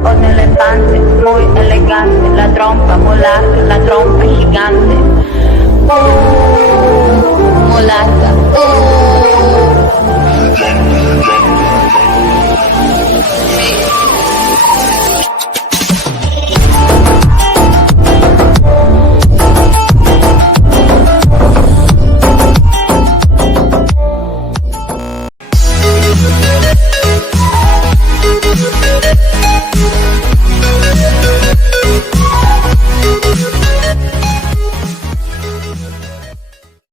Ho nelle panze muy elegante, la trompa molarte